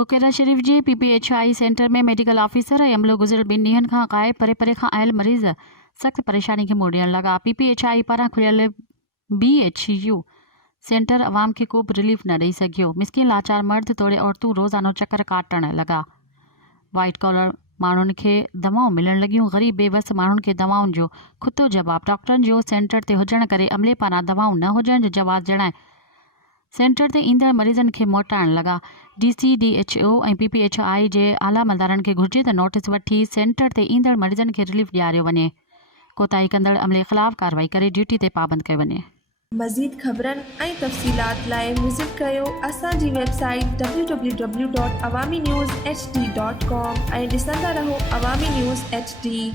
बुकेरा शरीफ जे PPHI centre में medical officer ऐं अमलो गुज़िरियल 2 ॾींहनि खां क़ाइब परे परे खां आयल मरीज़ सख़्त परेशानी खे मुंहुं ॾियण लॻा। PPHI पारां खुलियल BHU सेंटर अवाम खे को बि रिलीफ न ॾेई सघियो। मिसकिन लाचार मर्द तोड़े औरतूं रोज़ानो चकर काटण लॻा। वाइट कॉलर माण्हुनि खे दवाऊं मिलण लॻियूं। ग़रीब बेबस माण्हुनि खे दवाउनि जो खुतो जवाब। डॉक्टरनि जो सेंटर ते हुजण करे अमले पारां दवाऊं न हुजण जो जवाब जणाए सेंटर ते ईंदड़ मरीज़नि खे मोटाइण लॻा। DCDHO ऐं PPHI जे आला मलदारनि खे घुर्जे त नोटिस वठी सेंटर ते ईंदड़ मरीज़नि खे रिलीफ ॾियारियो वञे। कोताही कंदड़ अमले ख़िलाफ़ कार्रवाई करे ड्यूटी ते पाबंद कयो वञे। मज़ीद ख़बरनि ऐं तफ़सीलात लाइ विज़िट कयो असांजी वेबसाइट www.awamiNewsHD.com ऐं ॾिसंदा रहो अवामी न्यूज़ HD।